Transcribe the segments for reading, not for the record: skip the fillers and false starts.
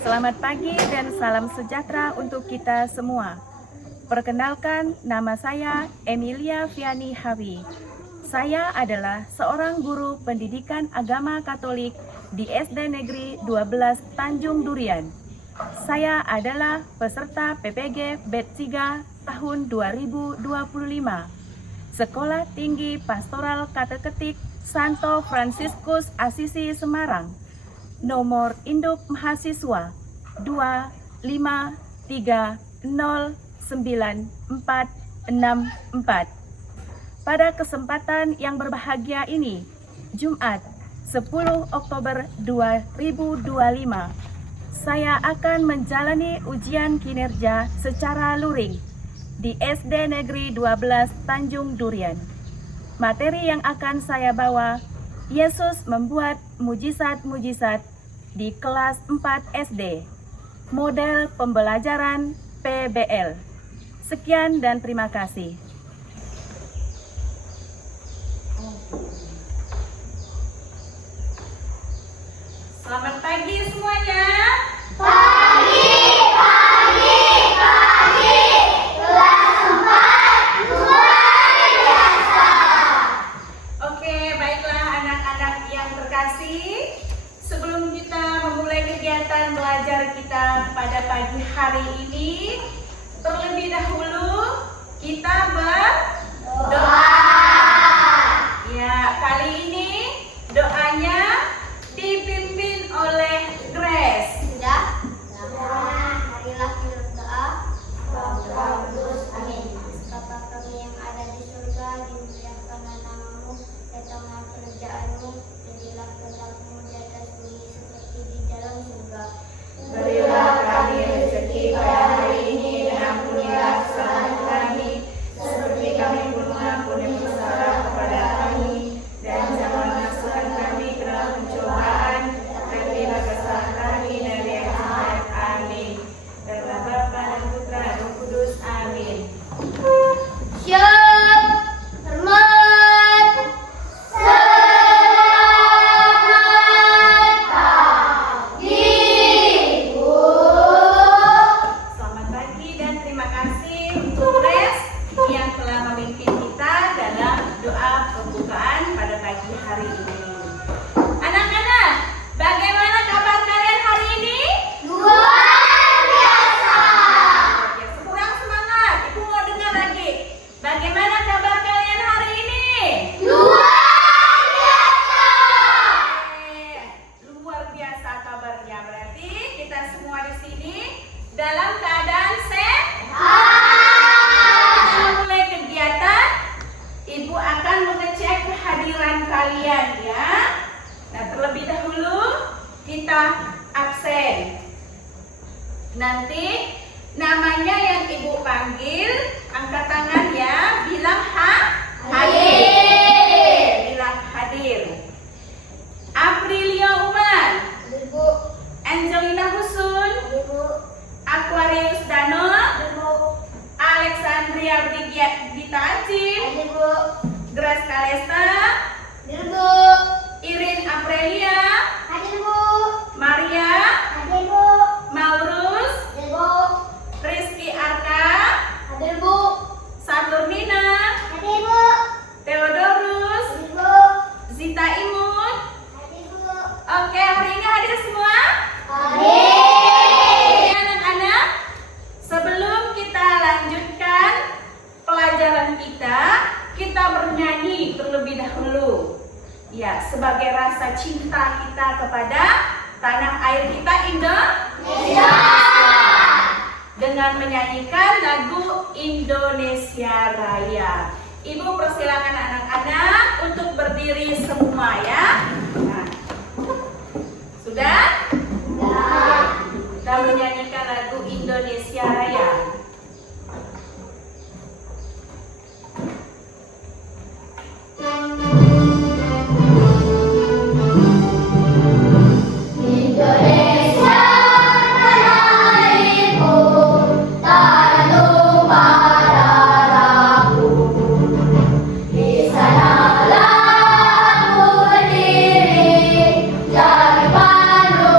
Selamat pagi dan salam sejahtera untuk kita semua. Perkenalkan, nama saya Emilia Viani Hawi. Saya adalah seorang guru pendidikan agama Katolik di SD Negeri 12 Tanjung Durian. Saya adalah peserta PPG Bet 3 tahun 2025. Sekolah Tinggi Pastoral Kateketik Santo Fransiskus Asisi Semarang. Nomor induk mahasiswa 253096464. Pada kesempatan yang berbahagia ini, Jumat 10 Oktober 2025, saya akan menjalani ujian kinerja secara luring di SD Negeri 12 Tanjung Durian. Materi yang akan saya bawa, Yesus membuat mujizat-mujizat di kelas 4 SD, model pembelajaran PBL. Sekian dan terima kasih. Selamat pagi semuanya. Pagi. Kelas 4 luar biasa. Oke, baiklah anak-anak yang terkasih. Sebelum kita memulai kegiatan belajar kita pada pagi hari ini, terlebih dahulu kita berdoa. Ya, kali ini doanya dipimpin oleh Grace. Sudah? Marilah kita berdoa. Bapa Kudus, amin. Bapa kami yang ada di surga, dimuliakanlah namamu, datanglah kerajaanmu, jadilah kehendakmu di atas bumi seperti di dalam surga. Berilah kami rezeki pada hari ini dan ampunilah kesalahan kami, seperti kami pun mengampuni bersalah kepada kami, dan jangan masukkan kami ke dalam pencobaan, tapi bebaskanlah kami dari yang jahat. Amin. Dalam Bapa dan Putra dan Roh Kudus. Amin. Siap, hormat, selamat pagi, Bu. Selamat pagi dan terima kasih untuk Grace yang telah memimpin kita dalam doa pembukaan pada pagi hari ini. Anak-anak, bagaimana kabar kalian hari ini? Luar biasa. Ya, kurang semangat. Ibu mau dengar lagi. Bagaimana kabar kalian hari ini? Luar biasa. Luar biasa kabarnya. Berarti kita semua di sini dalam keadaan sehat. Kita mulai kegiatan, Ibu akan mengecek kehadiran kalian ya. Nah, terlebih dahulu kita absen. Nanti namanya yang Ibu panggil, angkat tangan ya, bilang hadir. Bilang hadir. Aprilia Uman, Ibu, Angelina Husun, Ibu, Aquarius Dano, Ibu, Alexandria Dita Acim, Ibu, Grace Kalesta, Ibu, Irin Aprilia, Ibu, Maria, Ibu, Maurus, Ibu, Rizky Arka, Ibu, Saturnina, Ibu, Theodorus, Ibu, Zita Imut. Ibu. Oke, hari ini hadir semua? Hadir. Oke, anak-anak, sebelum kita lanjutkan pelajaran kita bernyanyi terlebih dahulu. Ya, sebagai rasa cinta kita kepada tanah air kita Indonesia. Dengan menyanyikan lagu Indonesia Raya. Ibu persilakan anak-anak untuk berdiri semua ya. Nah, sudah? Kita menyanyikan lagu Indonesia Raya. Indonesia tanah airku, tanah tumpah darahku. Di sanalah aku berdiri, jadi pandu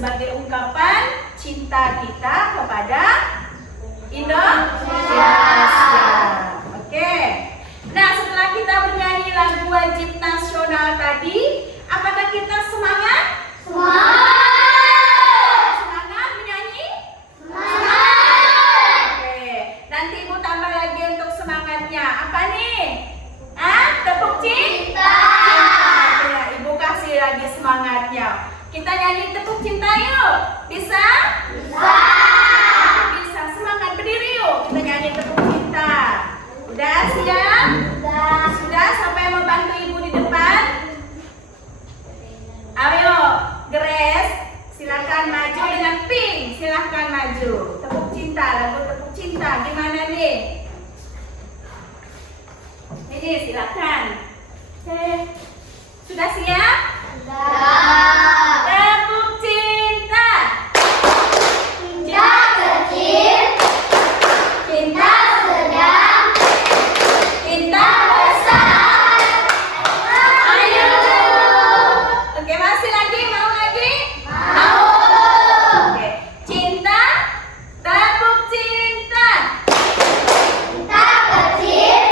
sebagai ungkapan cinta kita kepada Indonesia. Oke. Nah, setelah kita bernyanyi lagu wajib nasional tadi, apakah kita semangat? Semangat menyanyi? Oke. Nanti Ibu tambah lagi untuk semangatnya. Apa nih? Tepuk cinta. Ya, Ibu kasih lagi semangatnya. Kita nyanyi tepuk cinta yuk. Bisa? Bisa. Semangat, berdiri yuk. Kita nyanyi tepuk cinta. Udah siap? Sudah. Siapa yang mau bantu Ibu di depan? Ayo, Grace, silakan maju dengan Pink. Silakan maju. Tepuk cinta, lagu tepuk cinta. Gimana nih? Ini silakan. Oke. Sudah siap? Tepuk cinta. Cinta kecil, cinta sedang, Cinta besar. Ayo. Oke, masih lagi? Mau lagi? Mau. Oke. Cinta, tepuk cinta. Cinta kecil,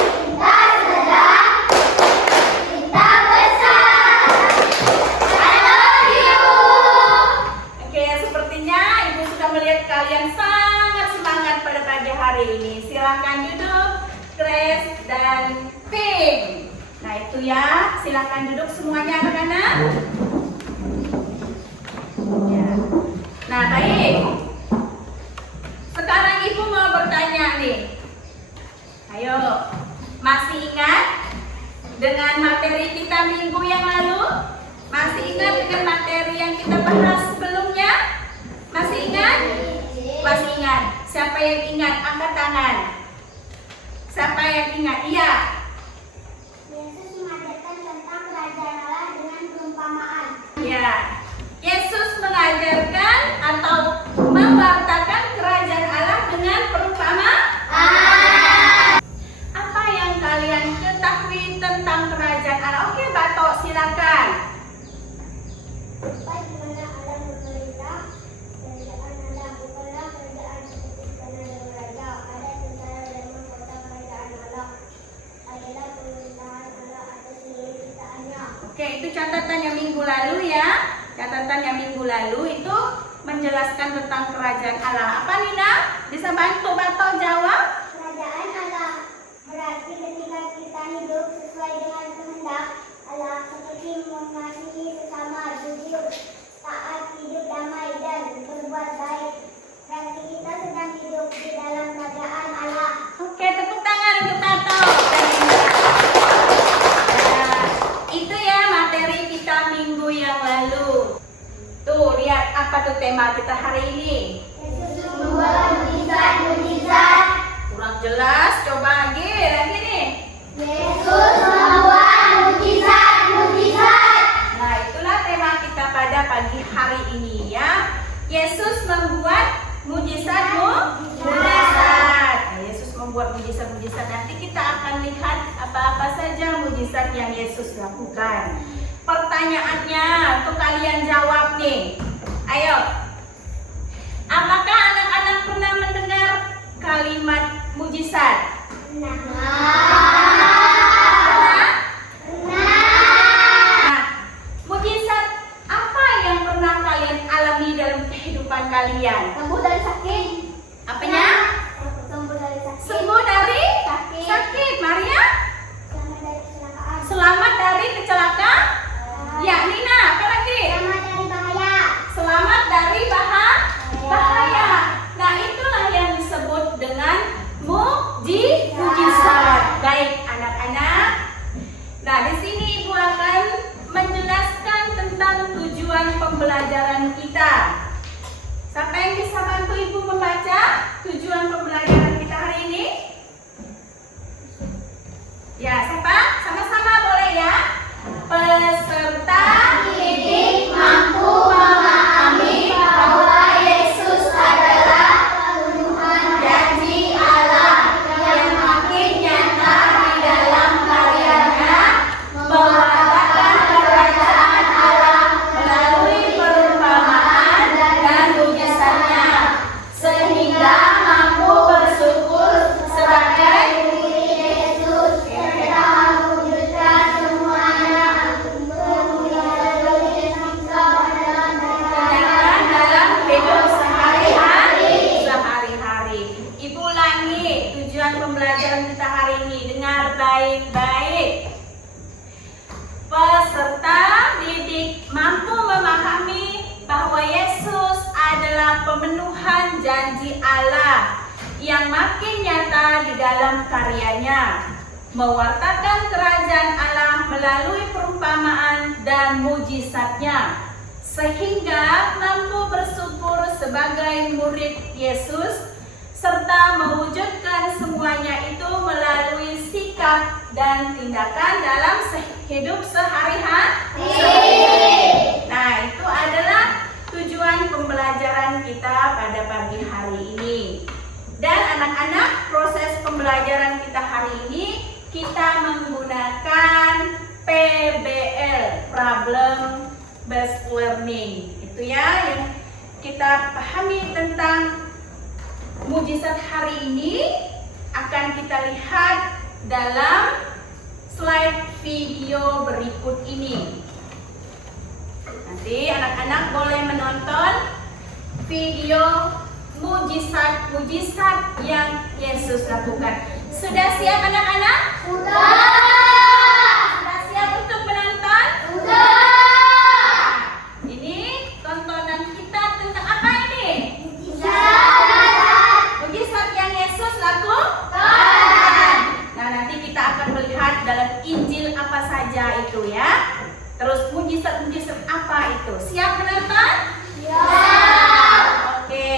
cinta sedang, cinta besar. I love you. Oke, sepertinya Ibu sudah melihat kalian sangat semangat pada pagi hari ini. Silakan duduk, Grace dan Pink. Nah, itu ya. Silakan duduk semuanya anak-anak. Ya. Nah, baik. Sekarang Ibu mau bertanya nih. Ayo, masih ingat dengan materi kita minggu yang lalu? Masih ingat dengan materi yang kita bahas sebelumnya? Masih ingat? Masih ingat. Siapa yang ingat? Angkat tangan. Siapa yang ingat? Iya. Yesus mengajarkan tentang kerajaan Allah dengan perumpamaan. Ya. Yesus mengajarkan atau memwartakan kerajaan Allah dengan perumpamaan. Apa yang kalian ketahui tentang kerajaan Allah? Oke, Batok, silakan. Tempat di mana Allah memerintah, kerajaan Allah bukanlah kerajaan seperti istana dan raja. Ada tentara dan mahkota kerajaan Allah adalah pemerintahan Allah atas seluruh ciptaannya. Oke, itu catatannya minggu lalu ya. Catatannya minggu lalu itu menjelaskan tentang kerajaan Allah. Apa Nina? Bisa bantu Batok jawab? Kerajaan Allah berarti ketika kita hidup sesuai dengan kehendak Allah, seperti mengasihi sesama, jujur, taat, hidup damai, dan berbuat baik. Berarti kita sedang hidup di dalam kerajaan Allah. Oke, tepuk tangan untuk Batok. Nah, itu ya materi kita minggu yang lalu. Tuh, lihat apa tuh tema kita hari ini. Yesus membuat mujizat-mujizat. Kurang jelas, coba lagi nih. Yesus membuat mujizat-mujizat. Nah, itulah tema kita pada pagi hari ini ya. Yesus membuat mujizat-mujizat. Nah, Yesus membuat mujizat-mujizat. Nanti kita akan lihat apa-apa saja mujizat yang Yesus lakukan. Pertanyaannya untuk kalian jawab nih. Ayo. Apakah anak-anak pernah mendengar kalimat mujizat? Nah, mujizat apa yang pernah kalian alami dalam kehidupan kalian? Sembuh dari sakit. Apanya? Sembuh dari sakit. Sembuh dari Sakit. sakit. Maria? Selamat dari kecelakaan. Selamat dari kecelakaan? Ya, Nina, apa lagi? Selamat dari bahaya. Selamat dari bahaya. Nah, itulah yang disebut dengan mujizat. Baik, anak-anak. Nah, di sini Ibu akan menjelaskan tentang tujuan pembelajaran kita. Siapa yang bisa bantu Ibu membaca tujuan pembelajaran kita hari ini? Ya, siapa? Sama-sama boleh ya. Peserta Didik mampu memahami bahwa Yesus adalah pemenuhan janji Allah yang makin nyata di dalam karyanya, mewartakan kerajaan Allah melalui perumpamaan pemenuhan janji Allah yang makin nyata di dalam karyanya, mewartakan kerajaan Allah melalui perumpamaan dan mujizatnya, sehingga mampu bersyukur sebagai murid Yesus, serta mewujudkan semuanya itu melalui sikap dan tindakan dalam hidup sehari-hari. Nah, itu adalah tujuan pembelajaran kita pada pagi hari ini. Dan anak-anak, proses pembelajaran kita hari ini kita menggunakan PBL, Problem Based Learning. Itu ya yang kita pahami tentang mujizat hari ini akan kita lihat dalam slide video berikut ini. Nanti anak-anak boleh menonton video mujizat-mujizat yang Yesus lakukan. Sudah siap anak-anak? Sudah. Sudah siap untuk menonton? Sudah. Ini tontonan kita tentang apa ini? Mujizat yang Yesus lakukan. Nah, nanti kita akan melihat dalam Injil apa saja itu ya. Terus mujizat-mujizat apa itu? Siap menonton? Siap. Oke,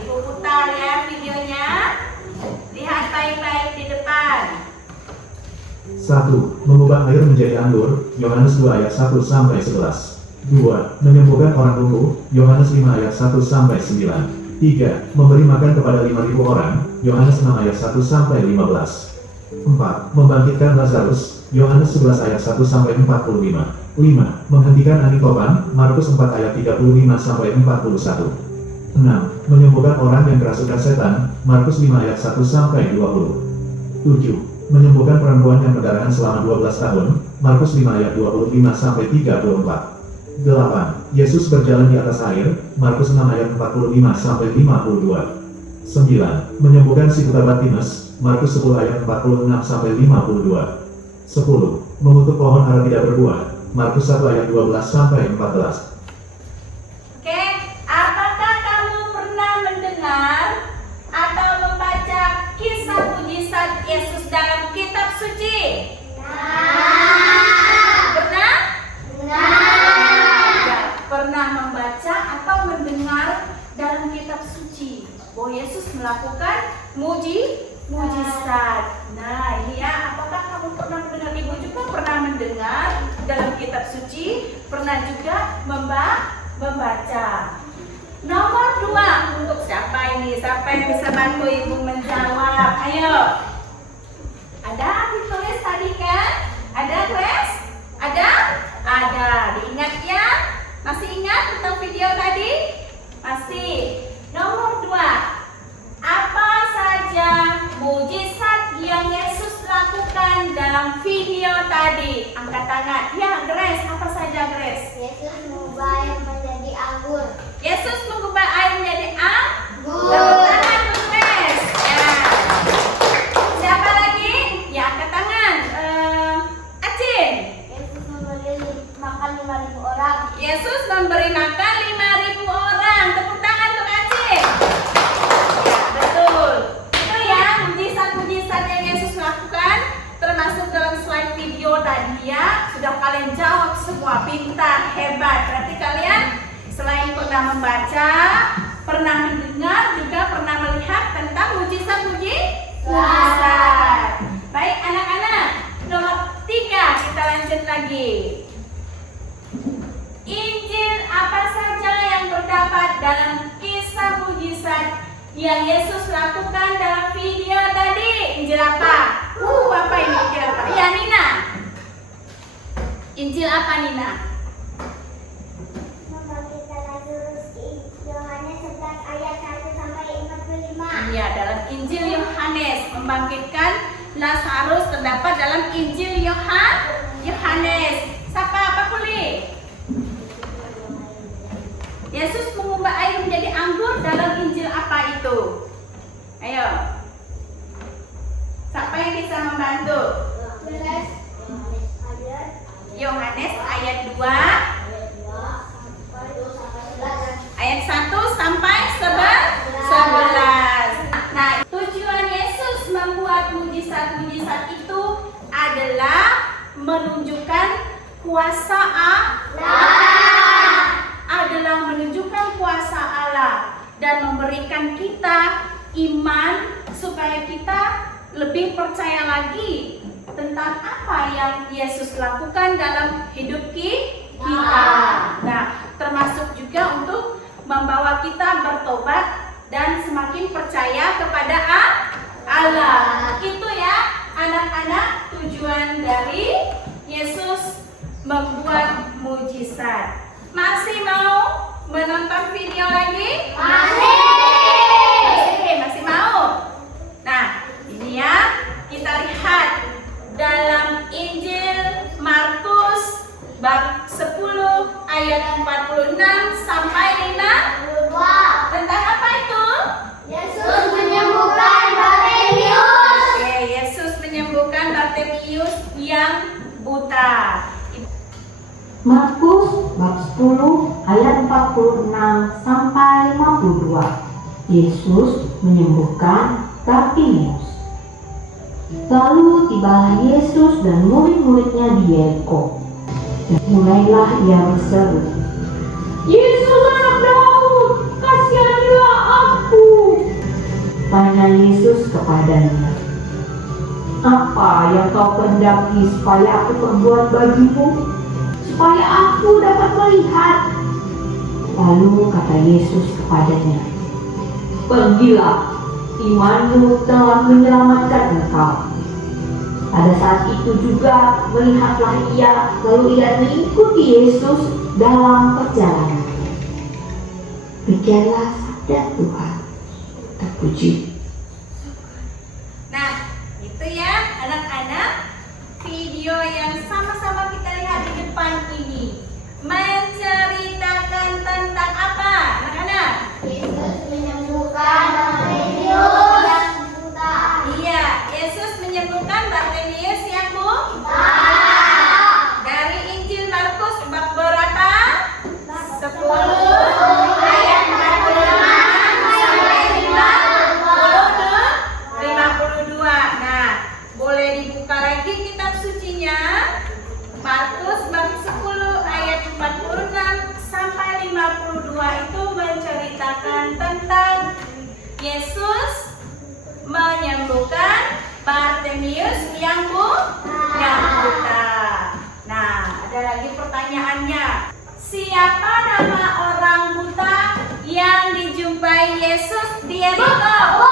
Ibu putar ya videonya. Lihat baik-baik di depan. 1. Mengubah air menjadi anggur, Yohanes 2 ayat 1 sampai 11. 2. Menyembuhkan orang lumpuh, Yohanes 5 ayat 1 sampai 9. 3. Memberi makan kepada 5.000 orang, Yohanes 6 ayat 1 sampai 15. 4. Membangkitkan Lazarus, Yohanes 11 ayat 1 sampai 45. 5. Menghentikan angin topan, Markus 4 ayat 35 sampai 41. 6. Menyembuhkan orang yang kerasukan setan, Markus 5 ayat 1 sampai 20. 7. Menyembuhkan perempuan yang perdarahan selama 12 tahun, Markus 5 ayat 25 sampai 34. 8. Yesus berjalan di atas air, Markus 6 ayat 45 sampai 52. 9. Menyembuhkan si buta Bartimeus, Markus 10 ayat 46 sampai 52. 10. Mengutuk pohon ara tidak berbuah, Markus 1 ayat 12 sampai 14. Oke, apakah kamu pernah mendengar atau membaca kisah mujizat Yesus dalam kitab suci? Pernah? Ya, pernah membaca atau mendengar dalam kitab suci bahwa Yesus melakukan mujizat. Nah, ini ya, apakah kamu pernah mendengar? Ibu juga pernah mendengar dalam kitab suci, pernah juga membaca. Nomor 2 untuk siapa ini? Siapa yang bisa bantu ibu menjawab? Ayo. Ada ditulis tadi kan? Ada Grace? Ada? Ada. Diingat ya? Masih ingat tentang video tadi? Masih. Nomor 2. Apa saja mujizat yang Yesus lakukan dalam video tadi? Angkat tangan. Ya, Grace. Apa saja, Grace? Yesus mengubah air menjadi anggur. Yesus mengubah air menjadi anggur. Anggur. Tepuk tangan untuk Grace. Ya. Siapa lagi? Ya, angkat tangan. Acin. Yesus memberi makan 5.000 orang. Yesus memberi makan 5.000 orang. Tepuk tangan untuk Acin. Ya, betul. Itu ya mujizat-mujizat yang Yesus lakukan, termasuk dalam slide video tadi ya. Sudah kalian jawab semua, pintar, hebat. Berarti kalian selain pernah membaca, pernah mendengar, juga pernah melihat tentang mujizat. Baik anak-anak, nomor 3 kita lanjut lagi. Injil apa saja yang terdapat dalam kisah mujizat yang Yesus lakukan dalam video tadi? Injil apa? Apa ini Injil apa? Ya, Nina. Injil apa, Nina? Membangkitkan Lazarus di Yohanes 11 ayat 1 sampai 45. Iya, dalam Injil Yohanes. Membangkitkan Lazarus terdapat dalam Injil Yohanes. Siapa? Apa Kuli? Yesus mengubah air menjadi anggur dalam Injil apa itu? Ayo. Siapa yang bisa membantu? Yohanes ayat 2 ayat 1 sampai 11. kuasa adalah menunjukkan kuasa Allah dan memberikan kita iman supaya kita lebih percaya lagi tentang apa yang Yesus lakukan dalam hidup kita. Nah, termasuk juga untuk membawa kita bertobat dan semakin percaya kepada Allah. Itu ya anak-anak tujuan dari Yesus membuat mujizat. Masih mau menonton video lagi? Masih mau? Nah, ini ya, kita lihat dalam Injil Markus bab 10 ayat 46 sampai 52. Tentang apa itu? Yesus menyembuhkan Bartimius. Oke, Yesus menyembuhkan Bartimius yang buta. Markus bab 10 ayat 46 sampai 52. Yesus menyembuhkan Bartimius. Lalu tibalah Yesus dan murid-muridnya di Yeriko. Dan mulailah ia berseru, "Yesus anak Daud, kasihanilah aku." Tanya Yesus kepadanya, "Apa yang kau kehendaki supaya aku perbuat bagimu? Supaya aku dapat melihat." Lalu kata Yesus kepadanya, "Pergilah, imanmu telah menyelamatkan engkau." Pada saat itu juga melihatlah ia, lalu ia mengikuti Yesus dalam perjalanan. Demikianlah sabda Tuhan. Terpuji. Nah, itu ya anak-anak, video yang sama-sama kita lihat di depan ini menceritakan tentang apa, anak-anak? Yesus menyembuhkan Bartimius yang buta. Iya, Yesus menyembuhkan Bartimius yang buta. Dari Injil Markus bab berapa? 10 ayat 46 sampai 52. Nah, boleh dibuka lagi kitab sucinya. Markus bab 10 ayat 46 sampai 52 itu menceritakan tentang Yesus menyembuhkan Bartimius yang buta. Nah, ada lagi pertanyaannya. Siapa nama orang buta yang dijumpai Yesus di Yeriko?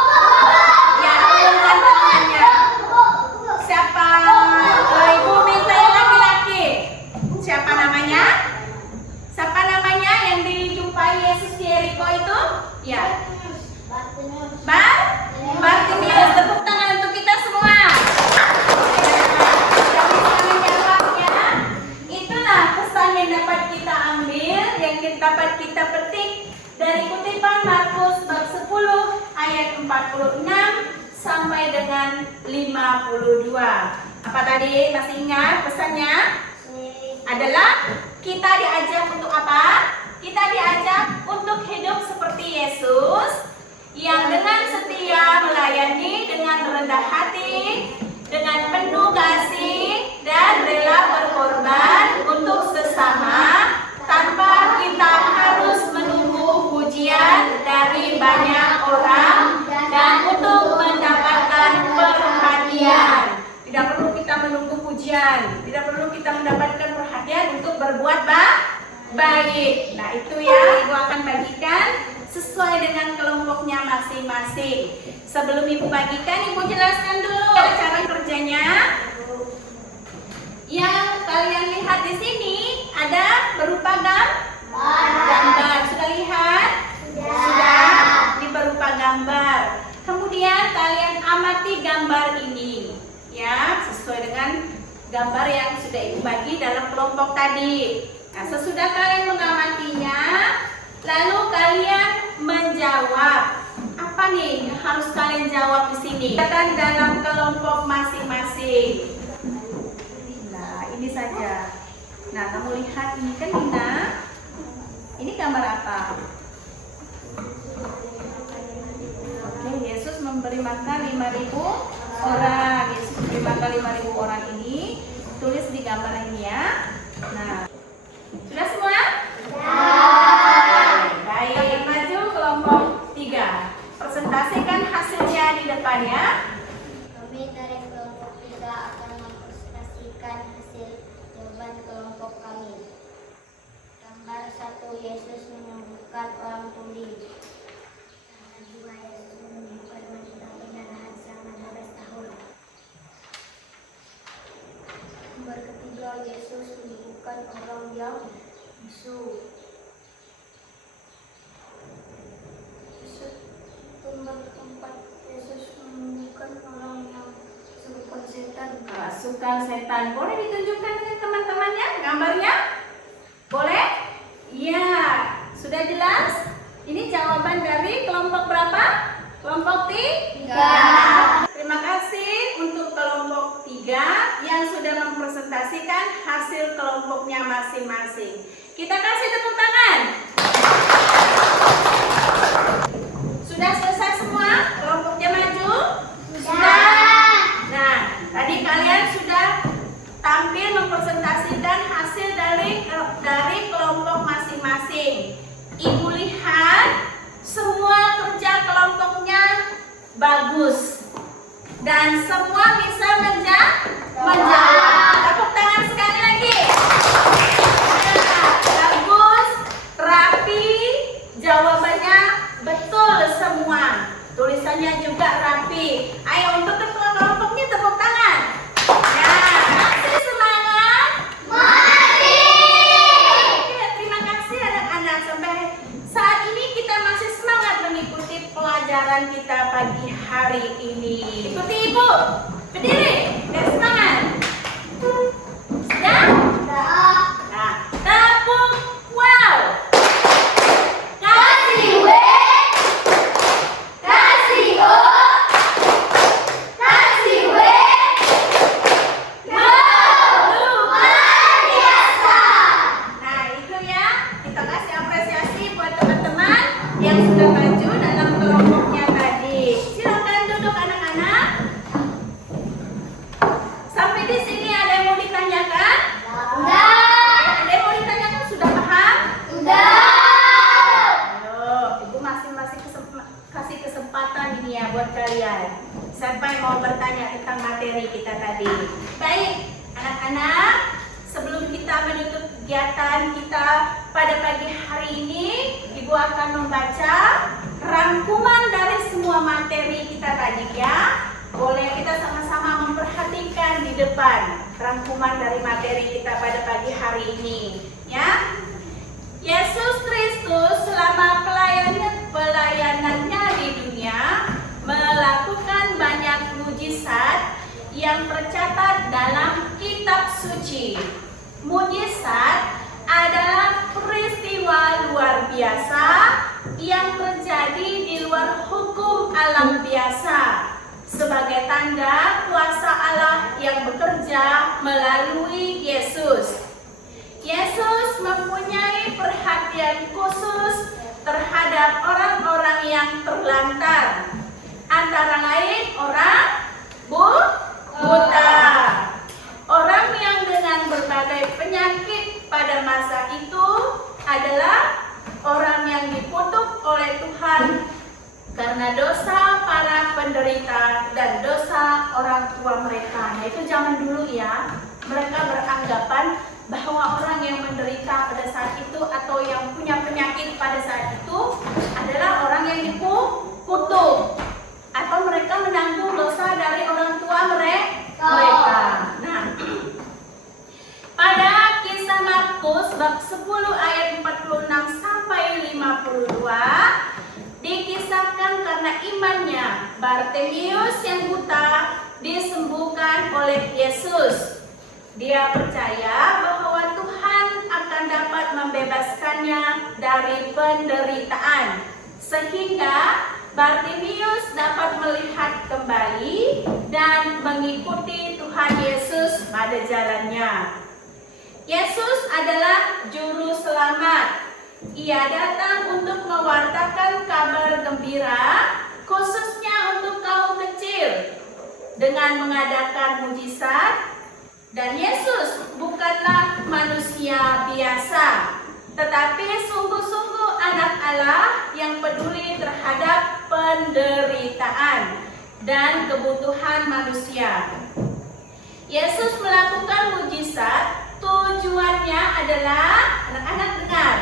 Ya, angkat tangannya. Siapa? Ibu minta yang laki-laki. Siapa namanya? Siapa namanya yang dijumpai Yesus di Yeriko itu? Ya. Bartimius. Tepuk tangan untuk kita semua. Yang bisa menjawabnya. Itulah pesan yang dapat kita ambil, yang dapat kita petik dari kutipan Markus bab 10 ayat 46 sampai dengan 52. Apa tadi? Masih ingat pesannya? Adalah kita diajak untuk apa? Kita diajak untuk hidup seperti Yesus yang dengan setia melayani dengan rendah hati, dengan penuh kasih dan rela berkorban untuk sesama tanpa kita harus menunggu pujian dari banyak orang dan untuk mendapatkan perhatian. Tidak perlu kita menunggu pujian, tidak perlu kita mendapatkan perhatian untuk berbuat baik. Nah, itu ya Ibu akan bagikan sesuai dengan kelompoknya masing-masing. Sebelum Ibu bagikan, Ibu jelaskan dulu cara kerjanya. Yang kalian lihat di sini ada berupa gambar. Sudah lihat? Sudah. Ini berupa gambar. Kemudian kalian amati gambar ini, ya, sesuai dengan gambar yang sudah Ibu bagi dalam kelompok tadi. Nah, sesudah kalian mengamatinya, lalu kalian menjawab. Apa nih yang harus kalian jawab di sini? Katakan dalam kelompok masing-masing. Nah, ini saja. Nah, kamu lihat ini kan Dina. Ini gambar apa? Oke, Yesus memberi makan 5.000 orang. Yesus memberi makan 5.000 orang ini. Tulis di gambar ini ya. Nah, sudah semua? Baik, maju kelompok 3. Presentasikan hasilnya di depan ya. Kami dari kelompok 3 akan mempresentasikan hasil jawaban kelompok kami. Gambar 1, Yesus menyembuhkan orang tuli. Gambar 2, Yesus menyembuhkan wanita pendarahan selama 12 tahun. Gambar ketiga, Yesus menyembuhkan orang yang bisu. Gambar keempat, Yesus menyembuhkan orang yang kesurupan setan. Kerasukan setan. Boleh ditunjukkan dengan teman-temannya gambarnya? Boleh? Iya. Sudah jelas? Ini jawaban dari kelompok berapa? Kelompok 3. Terima kasih untuk kelompok 3 yang sudah mempresentasikan hasil kelompoknya masing-masing. Kita kasih tepuk tangan. Sudah selesai semua? Kelompoknya maju? Sudah. Nah, tadi kalian sudah tampil mempresentasikan hasil dari kelompok masing-masing. Ibu lihat semua kerja kelompoknya bagus dan semua bisa menjawab. Tepuk tangan sekali lagi. Nah, bagus, rapi, jawabannya betul semua. Tulisannya juga rapi. Ayo untuk ketua kelompoknya tepuk tangan. Nah, masih semangat? Oke, terima kasih anak-anak. Sampai saat ini kita masih semangat mengikuti pelajaran kita pagi hari ini. Ikuti ibu. Berdiri dan semangat. Sudah? Nah, tepuk wow. Kasih W. Kasih O. Kasih W. Wow, luar biasa. Nah, itu ya. Kita kasih apresiasi buat teman-teman yang sudah maju dalam kelompoknya tadi. Silakan duduk anak-anak. Sampai di sini ada yang mau ditanyakan? Ada yang mau ditanyakan? Sudah paham? Ayo, ibu masing-masing kasih kesempatan ini ya buat kalian. Siapa yang mau bertanya tentang materi kita tadi? Baik, anak-anak, sebelum kita menutup kegiatan kita pada pagi hari ini, ibu akan membaca rangkuman dari semua materi kita tadi ya. Boleh kita sama-sama memperhatikan di depan rangkuman dari materi kita pada pagi hari ini ya. Yesus Kristus selama pelayanannya di dunia melakukan banyak mujizat yang tercatat dalam kitab suci. Mujizat adalah peristiwa luar biasa yang terjadi di luar hukum alam biasa sebagai tanda kuasa Allah yang bekerja melalui Yesus. Yesus mempunyai perhatian khusus terhadap orang-orang yang terlantar, antara lain orang buta, orang yang dengan berbagai penyakit pada masa itu adalah orang yang dikutuk oleh Tuhan karena dosa para penderita dan dosa orang tua mereka. Nah, itu zaman dulu ya, mereka beranggapan bahwa orang yang menderita pada saat itu atau yang punya penyakit pada saat itu adalah orang yang dikutuk atau mereka menanggung dosa dari orang tua mereka. Nah, pada kisah Markus bab 10 ayat 46 sampai 52 dikisahkan karena imannya Bartimius yang buta disembuhkan oleh Yesus. Dia percaya bahwa Tuhan akan dapat membebaskannya dari penderitaan, sehingga Bartimius dapat melihat kembali dan mengikuti Tuhan Yesus pada jalannya. Yesus adalah juru selamat. Ia datang untuk mewartakan kabar gembira, khususnya untuk kaum kecil, dengan mengadakan mujizat Dan Yesus bukanlah manusia biasa, tetapi sungguh-sungguh anak Allah yang peduli terhadap penderitaan dan kebutuhan manusia. Yesus melakukan mujizat, tujuannya adalah, anak-anak dengar.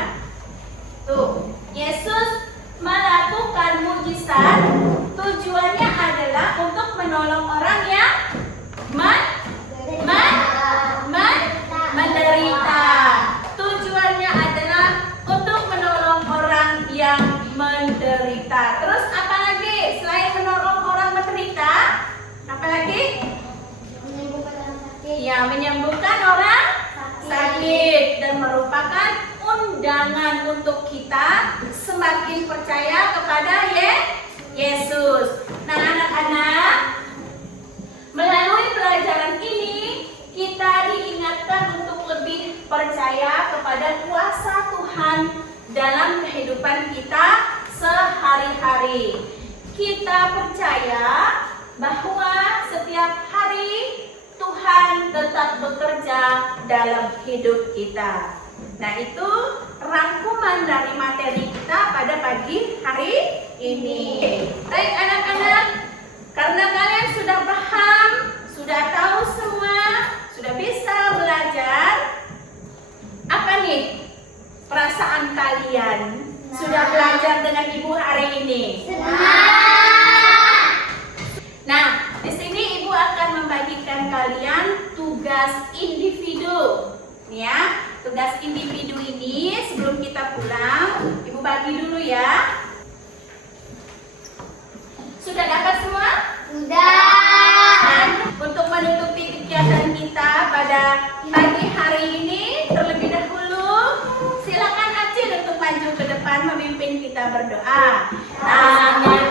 Tuh, Yesus melakukan mujizat, tujuannya adalah untuk menolong orang yang menderita. Tujuannya adalah untuk menolong orang yang menderita. Terus apa lagi? Selain menolong orang menderita, apa lagi? Menyembuhkan orang sakit. Ya, menyembuhkan orang sakit dan merupakan undangan untuk kita semakin percaya kepada Yesus. Nah, anak-anak, melalui pelajaran ini kita diingatkan untuk lebih percaya kepada kuasa Tuhan dalam kehidupan kita sehari-hari. Kita percaya bahwa setiap hari Tuhan tetap bekerja dalam hidup kita. Nah, itu rangkuman dari materi kita pada pagi hari ini. Baik anak-anak, karena kalian sudah paham, sudah tahu semua, sudah bisa belajar, apa nih perasaan kalian? Sudah belajar dengan Ibu hari ini? Nah, di sini Ibu akan membagikan kalian tugas individu. Ya, tugas individu ini sebelum kita pulang, Ibu bagi dulu ya. Sudah dapat semua? Sudah. Untuk menutupi kegiatan kita pada pagi hari ini, terlebih dahulu silakan Acil untuk maju ke depan memimpin kita berdoa. Tangan